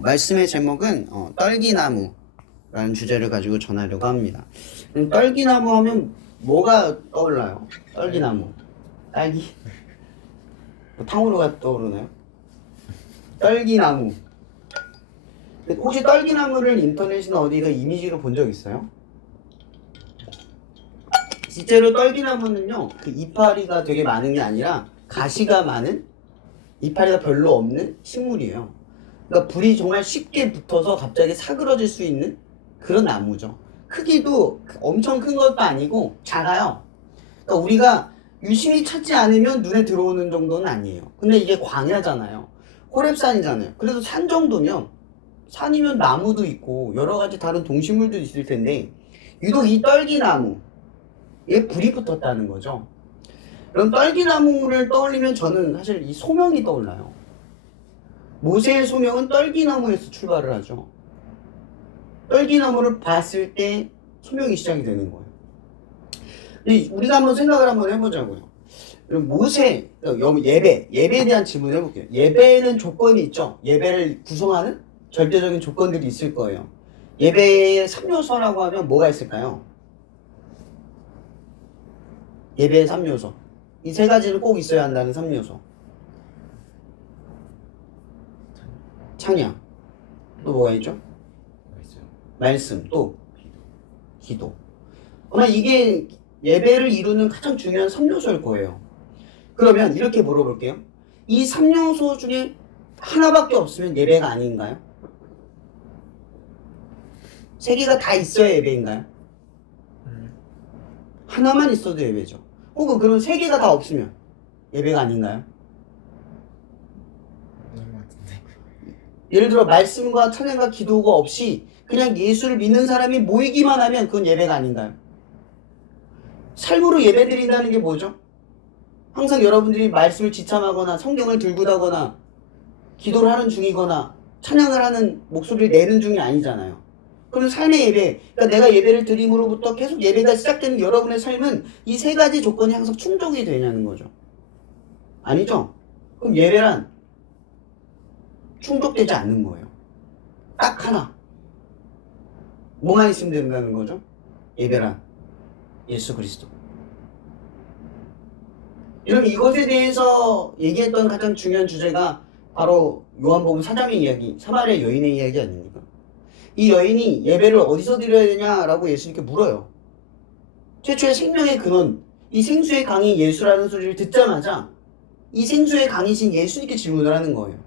말씀의 제목은 떨기나무라는 주제를 가지고 전하려고 합니다. 떨기나무 하면 뭐가 떠올라요? 떨기나무. 딸기? 탕후루가 떠오르나요? 떨기나무. 혹시 떨기나무를 인터넷이나 어디서 이미지로 본 적 있어요? 실제로 떨기나무는요, 그 이파리가 되게 많은 게 아니라 가시가 많은, 이파리가 별로 없는 식물이에요. 그러니까 불이 정말 쉽게 붙어서 갑자기 사그러질 수 있는 그런 나무죠. 크기도 엄청 큰 것도 아니고 작아요. 그러니까 우리가 유심히 찾지 않으면 눈에 들어오는 정도는 아니에요. 근데 이게 광야잖아요. 호렙산이잖아요. 그래도 산 정도면, 산이면 나무도 있고 여러 가지 다른 동식물도 있을 텐데 유독 이 떨기나무에 불이 붙었다는 거죠. 그럼 떨기나무를 떠올리면 저는 사실 이 소명이 떠올라요. 모세의 소명은 떨기나무에서 출발을 하죠. 떨기나무를 봤을 때 소명이 시작이 되는 거예요. 우리가 한번 생각을 한번 해보자고요. 모세, 예배에 대한 질문을 해볼게요. 예배에는 조건이 있죠. 예배를 구성하는 절대적인 조건들이 있을 거예요. 예배의 3요소라고 하면 뭐가 있을까요? 예배의 3요소. 이 세 가지는 꼭 있어야 한다는 3요소. 찬양. 또 뭐가 있죠? 말씀. 또 기도. 아마 이게 예배를 이루는 가장 중요한 3요소일 거예요. 그러면 이렇게 물어볼게요. 이 3요소 중에 하나밖에 없으면 예배가 아닌가요? 세 개가 다 있어야 예배인가요? 하나만 있어도 예배죠. 혹은 그럼 세 개가 다 없으면 예배가 아닌가요? 예를 들어 말씀과 찬양과 기도가 없이 그냥 예수를 믿는 사람이 모이기만 하면 그건 예배가 아닌가요? 삶으로 예배드린다는 게 뭐죠? 항상 여러분들이 말씀을 지참하거나 성경을 들고 다거나 기도를 하는 중이거나 찬양을 하는 목소리를 내는 중이 아니잖아요. 그럼 삶의 예배, 그러니까 내가 예배를 드림으로부터 계속 예배가 시작되는 여러분의 삶은 이 세 가지 조건이 항상 충족이 되냐는 거죠. 아니죠? 그럼 예배란 충족되지 않는 거예요. 딱 하나. 뭐만 있으면 된다는 거죠? 예배란 예수 그리스도. 여러분 이것에 대해서 얘기했던 가장 중요한 주제가 바로 요한복음 4장의 이야기, 사마리아 여인의 이야기 아닙니까? 이 여인이 예배를 어디서 드려야 되냐라고 예수님께 물어요. 최초의 생명의 근원, 이 생수의 강이 예수라는 소리를 듣자마자 이 생수의 강이신 예수님께 질문을 하는 거예요.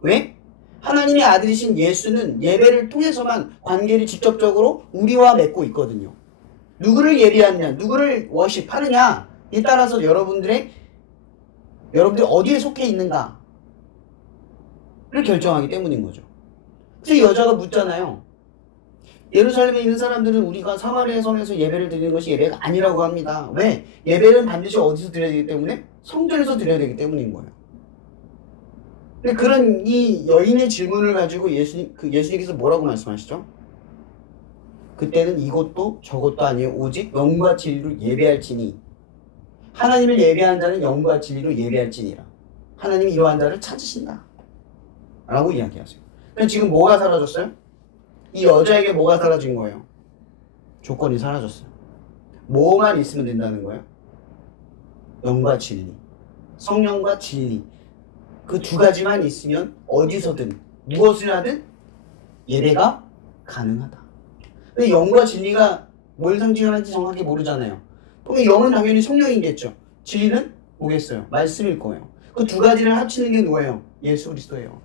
왜? 하나님의 아들이신 예수는 예배를 통해서만 관계를 직접적으로 우리와 맺고 있거든요. 누구를 예배하느냐, 누구를 워십하느냐에 따라서 여러분들이 어디에 속해 있는가를 결정하기 때문인 거죠. 그래서 이 여자가 묻잖아요. 예루살렘에 있는 사람들은 우리가 사마리아 성에서 예배를 드리는 것이 예배가 아니라고 합니다. 왜? 예배는 반드시 어디서 드려야 되기 때문에? 성전에서 드려야 되기 때문인 거예요. 근데 그런 이 여인의 질문을 가지고 예수님께서 뭐라고 말씀하시죠? 그때는 이것도 저것도 아니에요. 오직 영과 진리로 예배할지니. 하나님을 예배한 자는 영과 진리로 예배할지니라. 하나님이 이러한 자를 찾으신다. 라고 이야기하세요. 그럼 지금 뭐가 사라졌어요? 이 여자에게 뭐가 사라진 거예요? 조건이 사라졌어요. 뭐만 있으면 된다는 거예요? 영과 진리. 성령과 진리. 그 두 가지만 있으면 어디서든 무엇을 하든 예배가 가능하다. 근데 영과 진리가 뭘 상징하는지 정확히 모르잖아요. 그럼 영은 당연히 성령이겠죠. 진리는 뭐겠어요? 말씀일 거예요. 그 두 가지를 합치는 게 뭐예요? 예수 그리스도예요.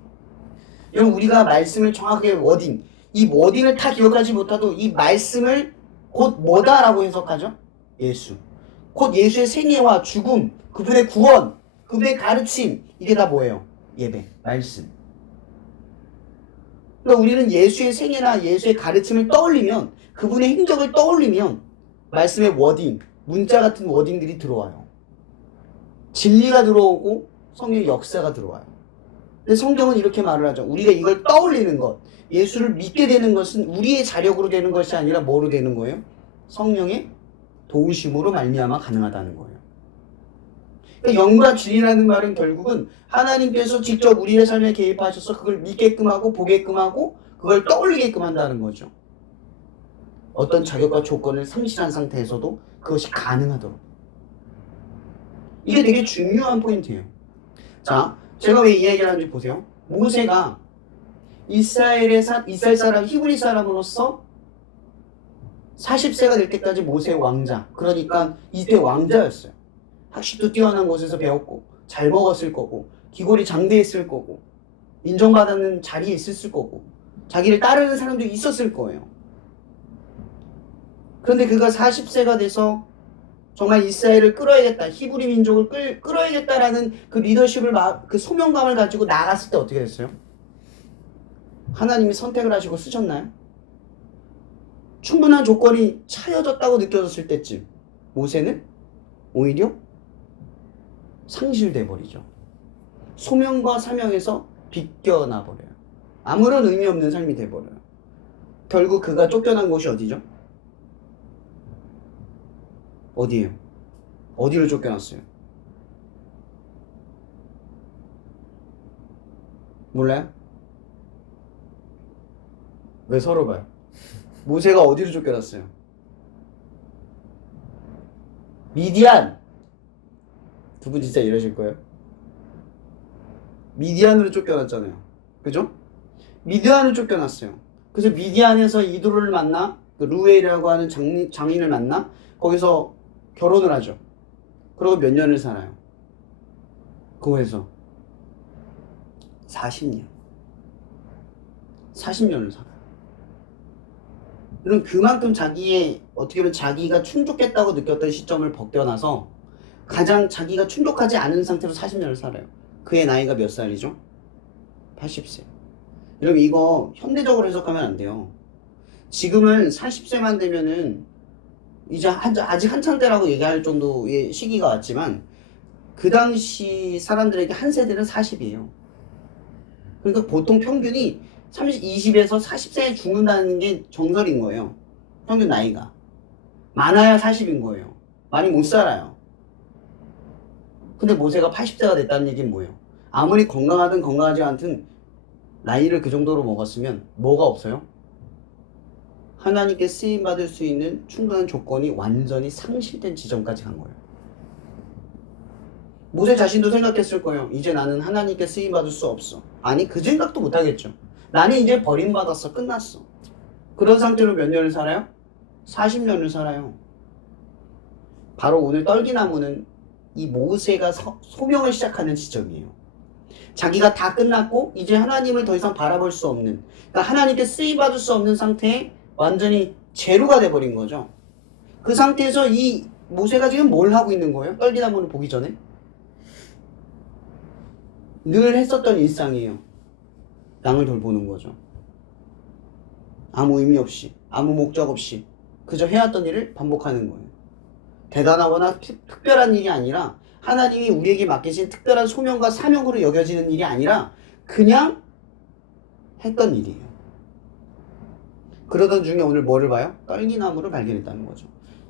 여러분 우리가 말씀을 정확하게 이 워딩을 다 기억하지 못해도 이 말씀을 곧 뭐다라고 해석하죠? 예수. 곧 예수의 생애와 죽음, 그분의 구원, 그분의 가르침, 이게 다 뭐예요? 예배, 말씀. 그러니까 우리는 예수의 생애나 예수의 가르침을 떠올리면, 그분의 행적을 떠올리면 말씀의 워딩, 문자 같은 워딩들이 들어와요. 진리가 들어오고 성령의 역사가 들어와요. 근데 성경은 이렇게 말을 하죠. 우리가 이걸 떠올리는 것, 예수를 믿게 되는 것은 우리의 자력으로 되는 것이 아니라 뭐로 되는 거예요? 성령의 도우심으로 말미암아 가능하다는 거예요. 그러니까 영과 진리라는 말은 결국은 하나님께서 직접 우리의 삶에 개입하셔서 그걸 믿게끔 하고 보게끔 하고 그걸 떠올리게끔 한다는 거죠. 어떤 자격과 조건을 상실한 상태에서도 그것이 가능하도록. 이게 되게 중요한 포인트예요. 자, 제가 왜 이 얘기를 하는지 보세요. 모세가 이스라엘 사람, 히브리 사람으로서 40세가 될 때까지 모세의 왕자, 그러니까 이때 왕자였어요. 학식도 뛰어난 곳에서 배웠고 잘 먹었을 거고 기골이 장대했을 거고 인정받는 자리에 있었을 거고 자기를 따르는 사람도 있었을 거예요. 그런데 그가 40세가 돼서 정말 이스라엘을 끌어야겠다, 히브리 민족을 끌어야겠다라는 그 리더십을 그 소명감을 가지고 나갔을 때 어떻게 됐어요? 하나님이 선택을 하시고 쓰셨나요? 충분한 조건이 차여졌다고 느껴졌을 때쯤 모세는 오히려 상실돼 버리죠. 소명과 사명에서 비껴나 버려요. 아무런 의미 없는 삶이 돼 버려요. 결국 그가 쫓겨난 곳이 어디죠? 어디예요? 어디로 쫓겨났어요? 몰라요? 왜 서로 봐요? 모세가 어디로 쫓겨났어요? 미디안! 두 분 진짜 이러실 거예요? 미디안으로 쫓겨났잖아요. 그죠? 미디안으로 쫓겨났어요. 그래서 미디안에서 이도를 만나, 그 루엘이라고 하는 장인을 만나 거기서 결혼을 하죠. 그리고 몇 년을 살아요. 그거에서 40년. 40년을 살아요. 그럼 그만큼 자기의 어떻게 보면 자기가 충족했다고 느꼈던 시점을 벗겨나서 가장 자기가 충족하지 않은 상태로 40년을 살아요. 그의 나이가 몇 살이죠? 80세. 여러분 이거 현대적으로 해석하면 안 돼요. 지금은 40세만 되면은 이제 아직 한창 때라고 얘기할 정도의 시기가 왔지만 그 당시 사람들에게 한 세대는 40이에요. 그러니까 보통 평균이 20에서 40세에 죽는다는 게 정설인 거예요. 평균 나이가. 많아야 40인 거예요. 많이 못 살아요. 근데 모세가 80세가 됐다는 얘기는 뭐예요? 아무리 건강하든 건강하지 않든 나이를 그 정도로 먹었으면 뭐가 없어요? 하나님께 쓰임받을 수 있는 충분한 조건이 완전히 상실된 지점까지 간 거예요. 모세 자신도 생각했을 거예요. 이제 나는 하나님께 쓰임받을 수 없어. 아니 그 생각도 못 하겠죠. 나는 이제 버림받았어. 끝났어. 그런 상태로 몇 년을 살아요? 40년을 살아요. 바로 오늘 떨기나무는 이 모세가 소명을 시작하는 지점이에요. 자기가 다 끝났고 이제 하나님을 더 이상 바라볼 수 없는, 그러니까 하나님께 쓰임받을 수 없는 상태에 완전히 제로가 돼버린 거죠. 그 상태에서 이 모세가 지금 뭘 하고 있는 거예요? 떨기나무를 보기 전에? 늘 했었던 일상이에요. 양을 돌보는 거죠. 아무 의미 없이, 아무 목적 없이 그저 해왔던 일을 반복하는 거예요. 대단하거나 특별한 일이 아니라 하나님이 우리에게 맡기신 특별한 소명과 사명으로 여겨지는 일이 아니라 그냥 했던 일이에요. 그러던 중에 오늘 뭐를 봐요? 떨기나무를 발견했다는 거죠.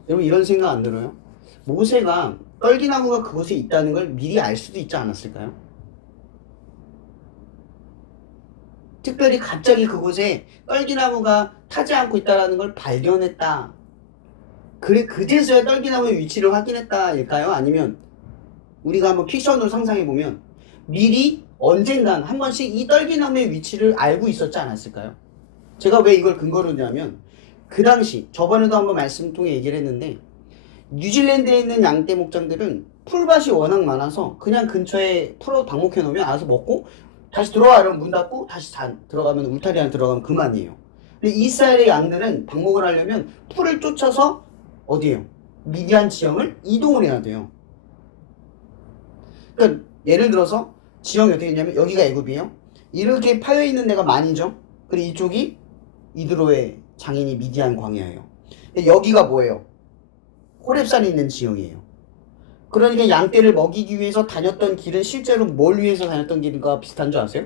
여러분 이런 생각 안 들어요? 모세가 떨기나무가 그곳에 있다는 걸 미리 알 수도 있지 않았을까요? 특별히 갑자기 그곳에 떨기나무가 타지 않고 있다는 걸 발견했다. 그래 그제서야 떨기나무의 위치를 확인했다일까요? 아니면 우리가 한번 픽션으로 상상해보면 미리 언젠간 한 번씩 이 떨기나무의 위치를 알고 있었지 않았을까요? 제가 왜 이걸 근거로 하냐면 그 당시 저번에도 한번 말씀 통해 얘기를 했는데 뉴질랜드에 있는 양떼 목장들은 풀밭이 워낙 많아서 그냥 근처에 풀로 방목해 놓으면 알아서 먹고 다시 들어와 이러면 문 닫고 다시 들어가면 울타리 안에 들어가면 그만이에요. 근데 이스라엘의 양들은 방목을 하려면 풀을 쫓아서 어디에요? 미디안 지형을 이동을 해야 돼요. 그러니까 예를 들어서 지형이 어떻게 되냐면 여기가 애굽이에요. 이렇게 파여 있는 데가 만이죠. 그리고 이쪽이 이드로의 장인이 미디안 광야예요. 여기가 뭐예요? 호렙산이 있는 지형이에요. 그러니까 양떼를 먹이기 위해서 다녔던 길은 실제로 뭘 위해서 다녔던 길과 비슷한 줄 아세요?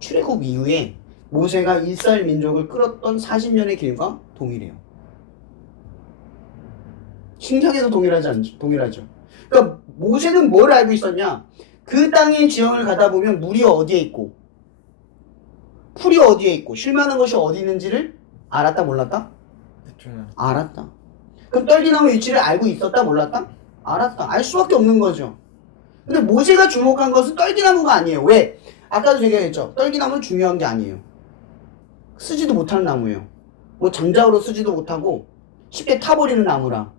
출애굽 이후에 모세가 이스라엘 민족을 끌었던 40년의 길과 동일해요. 신기하게도 동일하죠. 그러니까 그러니까 모세는 뭘 알고 있었냐? 그 땅의 지형을 가다 보면 물이 어디에 있고 풀이 어디에 있고 쉴 만한 것이 어디 있는지를 알았다 몰랐다? 알았다. 그럼 떨기나무 위치를 알고 있었다 몰랐다? 알았다. 알 수밖에 없는 거죠. 근데 모세가 주목한 것은 떨기나무가 아니에요. 왜? 아까도 제가 했죠. 떨기나무는 중요한 게 아니에요. 쓰지도 못하는 나무예요. 뭐 장작으로 쓰지도 못하고 쉽게 타버리는 나무라.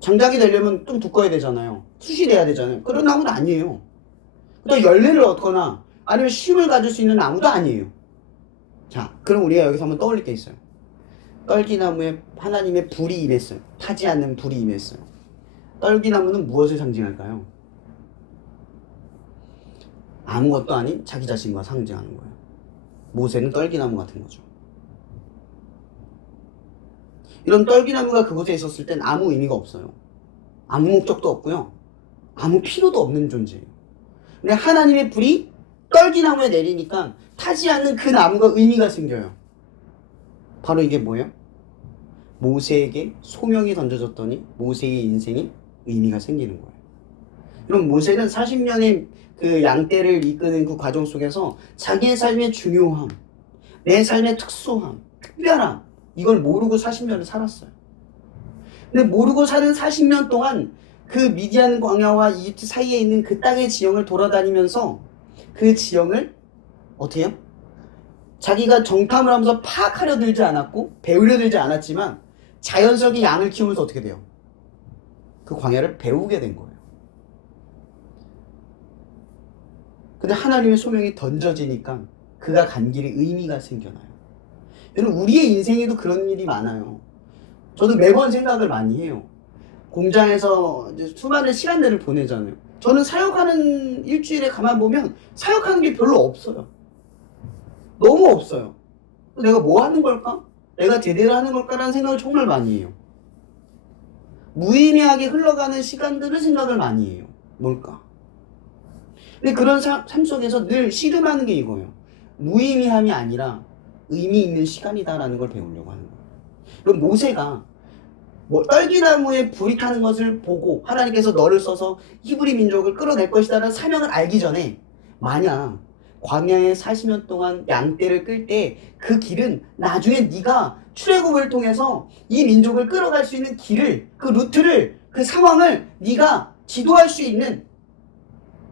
장작이 되려면 좀 두꺼워야 되잖아요. 숯이 돼야 되잖아요. 그런 나무는 아니에요. 또 열매를 얻거나 아니면 힘을 가질 수 있는 나무도 아니에요. 자, 그럼 우리가 여기서 한번 떠올릴 게 있어요. 떨기나무에 하나님의 불이 임했어요. 타지 않는 불이 임했어요. 떨기나무는 무엇을 상징할까요? 아무것도 아닌 자기 자신과 상징하는 거예요. 모세는 떨기나무 같은 거죠. 이런 떨기나무가 그곳에 있었을 땐 아무 의미가 없어요. 아무 목적도 없고요. 아무 필요도 없는 존재예요. 근데 하나님의 불이 떨기나무에 내리니까 타지 않는 그 나무가 의미가 생겨요. 바로 이게 뭐예요? 모세에게 소명이 던져졌더니 모세의 인생에 의미가 생기는 거예요. 그럼 모세는 40년의 그 양떼를 이끄는 그 과정 속에서 자기의 삶의 중요함, 내 삶의 특수함, 특별함, 이걸 모르고 40년을 살았어요. 근데 모르고 사는 40년 동안 그 미디안 광야와 이집트 사이에 있는 그 땅의 지형을 돌아다니면서 그 지형을 어떻게 해요? 자기가 정탐을 하면서 파악하려 들지 않았고 배우려 들지 않았지만 자연스럽게 양을 키우면서 어떻게 돼요? 그 광야를 배우게 된 거예요. 근데 하나님의 소명이 던져지니까 그가 간 길에 의미가 생겨나요. 여러분, 우리의 인생에도 그런 일이 많아요. 저도 매번 생각을 많이 해요. 공장에서 이제 수많은 시간들을 보내잖아요. 저는 사역하는 일주일에 가만 보면 사역하는 게 별로 없어요. 너무 없어요. 내가 뭐 하는 걸까? 내가 제대로 하는 걸까라는 생각을 정말 많이 해요. 무의미하게 흘러가는 시간들을 생각을 많이 해요. 뭘까? 근데 그런 삶 속에서 늘 씨름하는 게 이거예요. 무의미함이 아니라 의미 있는 시간이다라는 걸 배우려고 하는 거예요. 그럼 모세가 뭐 떨기나무에 불이 타는 것을 보고 하나님께서 너를 써서 히브리 민족을 끌어낼 것이다라는 사명을 알기 전에 만약 광야에 40년 동안 양떼를 끌 때 그 길은 나중에 네가 출애굽을 통해서 이 민족을 끌어갈 수 있는 길을, 그 루트를, 그 상황을 네가 지도할 수 있는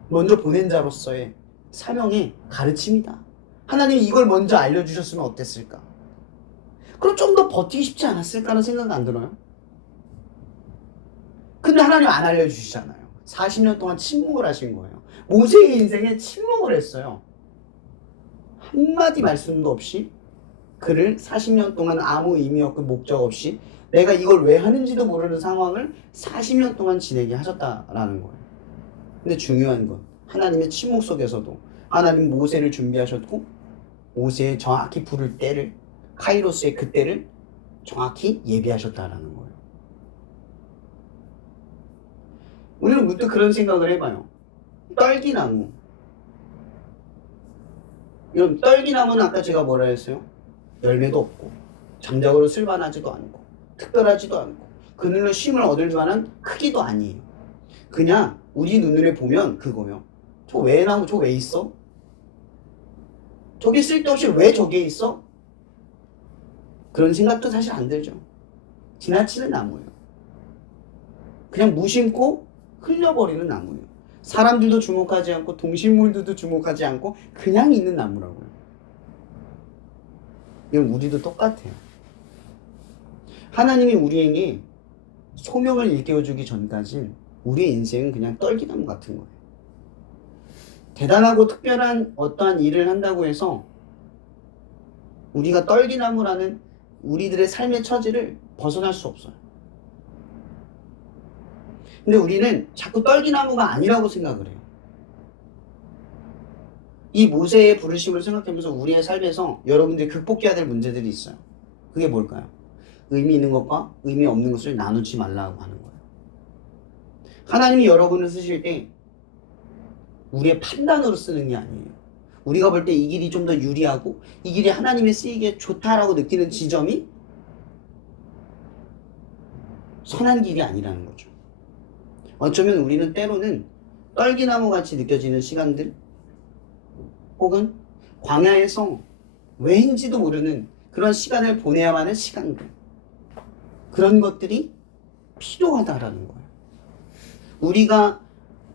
먼저 보낸 자로서의 사명의 가르침이다. 하나님이 이걸 먼저 알려주셨으면 어땠을까? 그럼 좀 더 버티기 쉽지 않았을까라는 생각은 안 들어요? 근데 하나님 안 알려주시잖아요. 40년 동안 침묵을 하신 거예요. 모세의 인생에 침묵을 했어요. 한마디 말씀도 없이 그를 40년 동안 아무 의미 없고 목적 없이 내가 이걸 왜 하는지도 모르는 상황을 40년 동안 지내게 하셨다라는 거예요. 근데 중요한 건 하나님의 침묵 속에서도 하나님 모세를 준비하셨고 모세의 정확히 부를 때를, 카이로스의 그 때를 정확히 예비하셨다라는 거예요. 우리는 문득 그런 생각을 해봐요. 떨기나무. 이런 떨기나무는 아까 제가 뭐라 했어요? 열매도 없고 장작으로 쓸만하지도 않고 특별하지도 않고 그늘로 쉼을 얻을 만한 크기도 아니에요. 그냥 우리 눈으로 보면 그거요. 저 왜 나무 저 왜 있어? 저게 쓸데없이 왜 저게 있어? 그런 생각도 사실 안 들죠. 지나치는 나무예요. 그냥 무심코 흘려버리는 나무예요. 사람들도 주목하지 않고 동식물들도 주목하지 않고 그냥 있는 나무라고요. 이건 우리도 똑같아요. 하나님이 우리에게 소명을 일깨워주기 전까지 우리의 인생은 그냥 떨기나무 같은 거예요. 대단하고 특별한 어떠한 일을 한다고 해서 우리가 떨기나무라는 우리들의 삶의 처지를 벗어날 수 없어요. 근데 우리는 자꾸 떨기나무가 아니라고 생각을 해요. 이 모세의 부르심을 생각하면서 우리의 삶에서 여러분들이 극복해야 될 문제들이 있어요. 그게 뭘까요? 의미 있는 것과 의미 없는 것을 나누지 말라고 하는 거예요. 하나님이 여러분을 쓰실 때 우리의 판단으로 쓰는 게 아니에요. 우리가 볼 때 이 길이 좀 더 유리하고 이 길이 하나님이 쓰이기에 좋다라고 느끼는 지점이 선한 길이 아니라는 거죠. 어쩌면 우리는 때로는 떨기나무 같이 느껴지는 시간들 혹은 광야에서 왜인지도 모르는 그런 시간을 보내야만 하는 시간들, 그런 것들이 필요하다라는 거예요.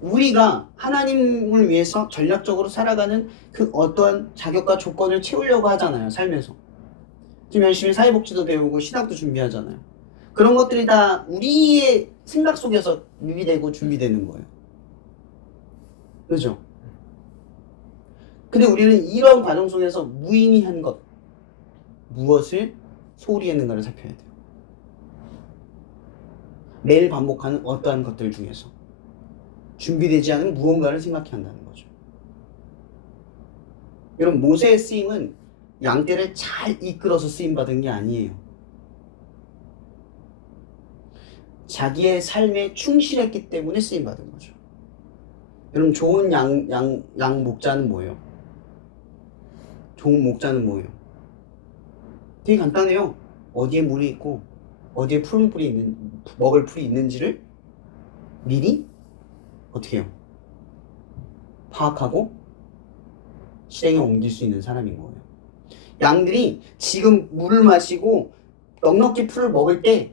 우리가 하나님을 위해서 전략적으로 살아가는 그 어떠한 자격과 조건을 채우려고 하잖아요. 삶에서. 지금 열심히 사회복지도 배우고 신학도 준비하잖아요. 그런 것들이 다 우리의 생각 속에서 유비되고 준비되는 거예요. 그죠? 근데 우리는 이런 과정 속에서 무의미한 것, 무엇을 소홀히 했는가를 살펴야 돼요. 매일 반복하는 어떠한 것들 중에서 준비되지 않은 무언가를 생각해야 한다는 거죠. 여러분, 모세의 쓰임은 양떼를 잘 이끌어서 쓰임받은 게 아니에요. 자기의 삶에 충실했기 때문에 쓰임받은 거죠. 여러분, 좋은 양 목자는 뭐예요? 좋은 목자는 뭐예요? 되게 간단해요. 어디에 물이 있고 어디에 먹을 풀이 있는지를 미리 어떻게 해요? 파악하고 실행에 옮길 수 있는 사람인 거예요. 양들이 지금 물을 마시고 넉넉히 풀을 먹을 때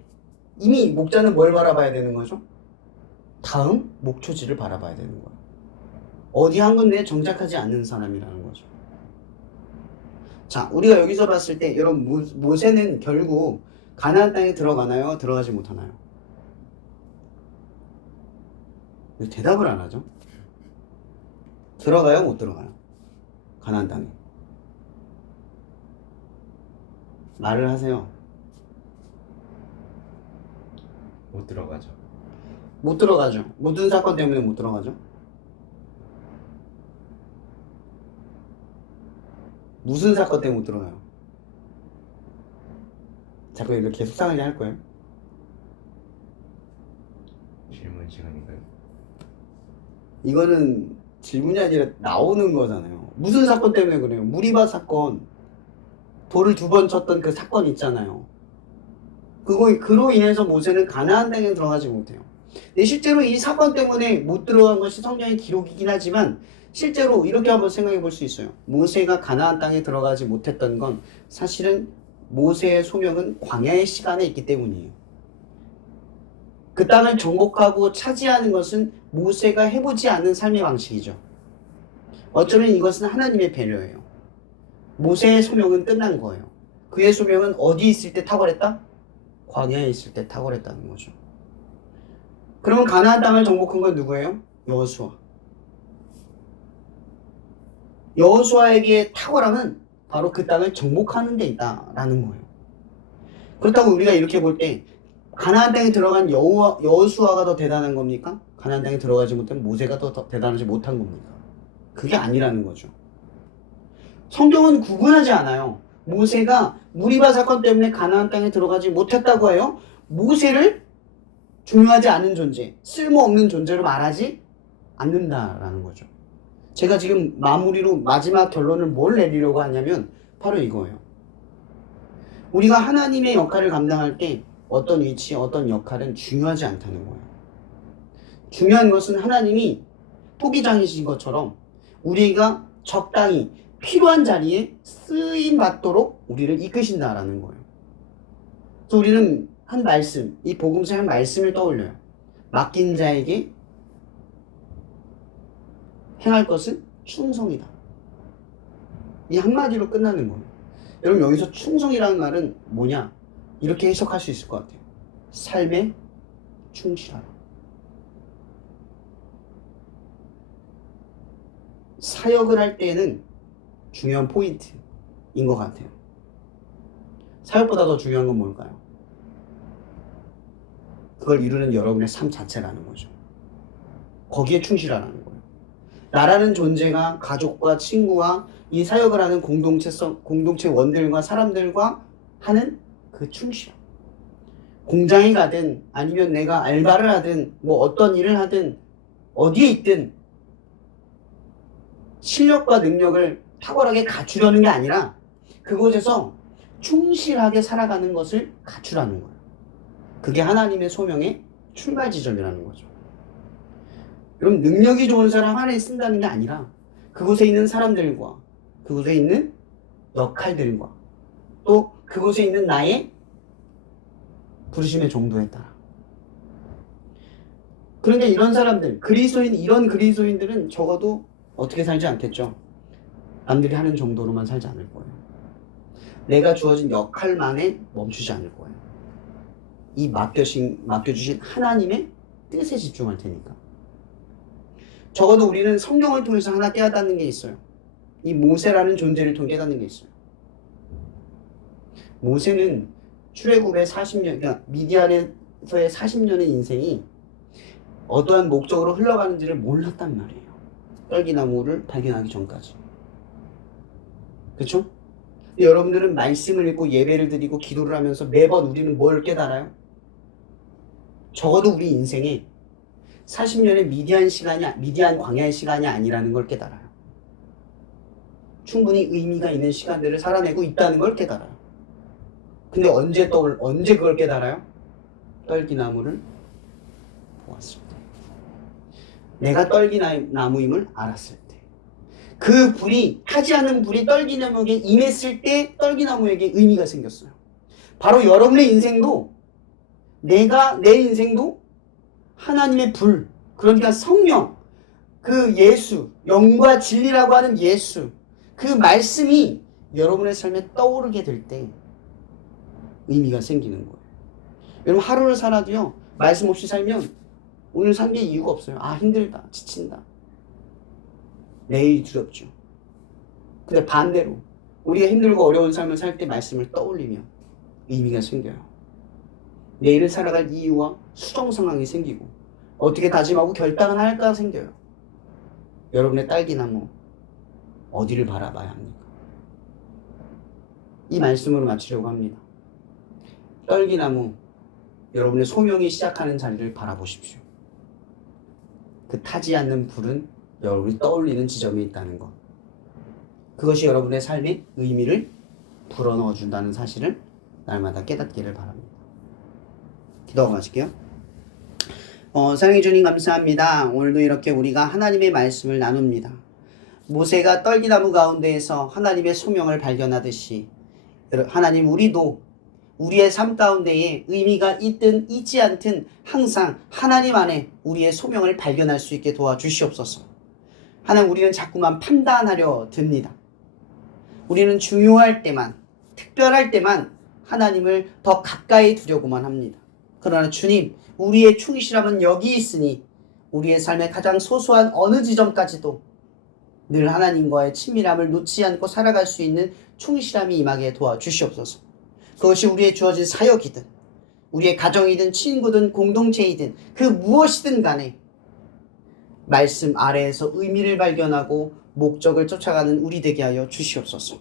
이미 목자는 뭘 바라봐야 되는 거죠? 다음 목초지를 바라봐야 되는 거예요. 어디 한 군데에 정착하지 않는 사람이라는 거죠. 자, 우리가 여기서 봤을 때 여러분, 모세는 결국 가나안 땅에 들어가나요? 들어가지 못하나요? 왜 대답을 안 하죠? 들어가요? 못 들어가요? 가나안 땅에. 말을 하세요. 못 들어가죠. 못 들어가죠. 모든 사건 때문에 못 들어가죠. 무슨 사건 때문에 못 들어가요? 자꾸 이렇게 속상하게 할 거예요? 질문 시간인가요? 이거는 질문이 아니라 나오는 거잖아요. 무슨 사건 때문에 그래요? 무리바 사건, 돌을 2번 쳤던 그 사건 있잖아요. 그로 인해서 모세는 가나안 땅에 들어가지 못해요. 근데 실제로 이 사건 때문에 못 들어간 것이 성경의 기록이긴 하지만 실제로 이렇게 한번 생각해 볼 수 있어요. 모세가 가나안 땅에 들어가지 못했던 건 사실은 모세의 소명은 광야의 시간에 있기 때문이에요. 그 땅을 정복하고 차지하는 것은 모세가 해보지 않은 삶의 방식이죠. 어쩌면 이것은 하나님의 배려예요. 모세의 소명은 끝난 거예요. 그의 소명은 어디 있을 때 탁월했다? 광야에 있을 때 탁월했다는 거죠. 그러면 가나안 땅을 정복한 건 누구예요? 여호수아. 여호수아에게 탁월함은 바로 그 땅을 정복하는 데 있다라는 거예요. 그렇다고 우리가 이렇게 볼 때 가나안 땅에 들어간 여호수아가 더 대단한 겁니까? 가나안 땅에 들어가지 못한 모세가 더 대단하지 못한 겁니까? 그게 아니라는 거죠. 성경은 구분하지 않아요. 모세가 무리바 사건 때문에 가나안 땅에 들어가지 못했다고 해요. 모세를 중요하지 않은 존재, 쓸모없는 존재로 말하지 않는다라는 거죠. 제가 지금 마무리로 마지막 결론을 뭘 내리려고 하냐면 바로 이거예요. 우리가 하나님의 역할을 감당할 때 어떤 위치, 어떤 역할은 중요하지 않다는 거예요. 중요한 것은 하나님이 토기장이신 것처럼 우리가 적당히 필요한 자리에 쓰임 받도록 우리를 이끄신다라는 거예요. 그래서 우리는 한 말씀, 이 복음서의 한 말씀을 떠올려요. 맡긴 자에게 행할 것은 충성이다. 이 한마디로 끝나는 거예요. 여러분, 여기서 충성이라는 말은 뭐냐? 이렇게 해석할 수 있을 것 같아요. 삶에 충실하라. 사역을 할 때는 중요한 포인트인 것 같아요. 사역보다 더 중요한 건 뭘까요? 그걸 이루는 여러분의 삶 자체라는 거죠. 거기에 충실하라는 거예요. 나라는 존재가 가족과 친구와 이 사역을 하는 공동체 원들과 사람들과 하는 그 충실함. 공장에 가든 아니면 내가 알바를 하든 뭐 어떤 일을 하든 어디에 있든 실력과 능력을 탁월하게 갖추려는 게 아니라 그곳에서 충실하게 살아가는 것을 갖추라는 거예요. 그게 하나님의 소명의 출발 지점이라는 거죠. 그럼 능력이 좋은 사람 하나에 쓴다는 게 아니라 그곳에 있는 사람들과 그곳에 있는 역할들과 또 그곳에 있는 나의 부르심의 정도에 따라. 그러니까 이런 사람들, 이런 그리스도인들은 적어도 어떻게 살지 않겠죠? 남들이 하는 정도로만 살지 않을 거예요. 내가 주어진 역할만에 멈추지 않을 거예요. 이 맡겨주신 하나님의 뜻에 집중할 테니까. 적어도 우리는 성령을 통해서 하나 깨닫는 게 있어요. 이 모세라는 존재를 통해 깨닫는 게 있어요. 모세는 출애굽의 40년, 그러니까 미디안에서의 40년의 인생이 어떠한 목적으로 흘러가는지를 몰랐단 말이에요. 떨기나무를 발견하기 전까지. 그렇죠? 여러분들은 말씀을 읽고 예배를 드리고 기도를 하면서 매번 우리는 뭘 깨달아요? 적어도 우리 인생에 40년의 미디안 광야의 시간이 아니라는 걸 깨달아요. 충분히 의미가 있는 시간들을 살아내고 있다는 걸 깨달아요. 근데 언제 그걸 깨달아요? 떨기나무를 보았을 때. 내가 떨기나무임을 알았을 때. 그 불이, 타지 않는 불이 떨기나무에게 임했을 때 떨기나무에게 의미가 생겼어요. 바로 여러분의 인생도, 내 인생도 하나님의 불, 그러니까 성령, 그 예수, 영과 진리라고 하는 예수, 그 말씀이 여러분의 삶에 떠오르게 될 때 의미가 생기는 거예요. 여러분 하루를 살아도요, 말씀 없이 살면 오늘 산 게 이유가 없어요. 아, 힘들다, 지친다. 내일이 두렵죠. 근데 반대로 우리가 힘들고 어려운 삶을 살 때 말씀을 떠올리면 의미가 생겨요. 내일을 살아갈 이유와 수정 상황이 생기고 어떻게 다짐하고 결단을 할까 생겨요. 여러분의 딸기나무 어디를 바라봐야 합니까? 이 말씀으로 마치려고 합니다. 떨기나무, 여러분의 소명이 시작하는 자리를 바라보십시오. 그 타지 않는 불은 여러분이 떠올리는 지점에 있다는 것. 그것이 여러분의 삶에 의미를 불어넣어 준다는 사실을 날마다 깨닫기를 바랍니다. 기도하고 마실게요. 사랑해 주님 감사합니다. 오늘도 이렇게 우리가 하나님의 말씀을 나눕니다. 모세가 떨기나무 가운데에서 하나님의 소명을 발견하듯이 하나님, 우리도 우리의 삶 가운데에 의미가 있든 있지 않든 항상 하나님 안에 우리의 소명을 발견할 수 있게 도와주시옵소서. 하나님, 우리는 자꾸만 판단하려 듭니다. 우리는 중요할 때만, 특별할 때만 하나님을 더 가까이 두려고만 합니다. 그러나 주님, 우리의 충실함은 여기 있으니 우리의 삶의 가장 소소한 어느 지점까지도 늘 하나님과의 친밀함을 놓지 않고 살아갈 수 있는 충실함이 임하게 도와주시옵소서. 그것이 우리의 주어진 사역이든 우리의 가정이든 친구든 공동체이든 그 무엇이든 간에 말씀 아래에서 의미를 발견하고 목적을 쫓아가는 우리 되게 하여 주시옵소서.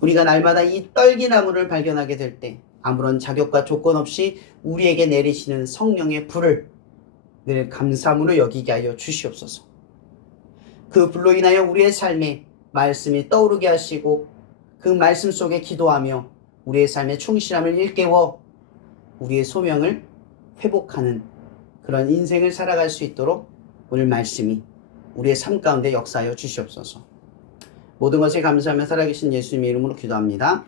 우리가 날마다 이 떨기나무를 발견하게 될 때 아무런 자격과 조건 없이 우리에게 내리시는 성령의 불을 늘 감사함으로 여기게 하여 주시옵소서. 그 불로 인하여 우리의 삶에 말씀이 떠오르게 하시고 그 말씀 속에 기도하며 우리의 삶의 충실함을 일깨워 우리의 소명을 회복하는 그런 인생을 살아갈 수 있도록 오늘 말씀이 우리의 삶 가운데 역사하여 주시옵소서. 모든 것에 감사하며 살아계신 예수님의 이름으로 기도합니다.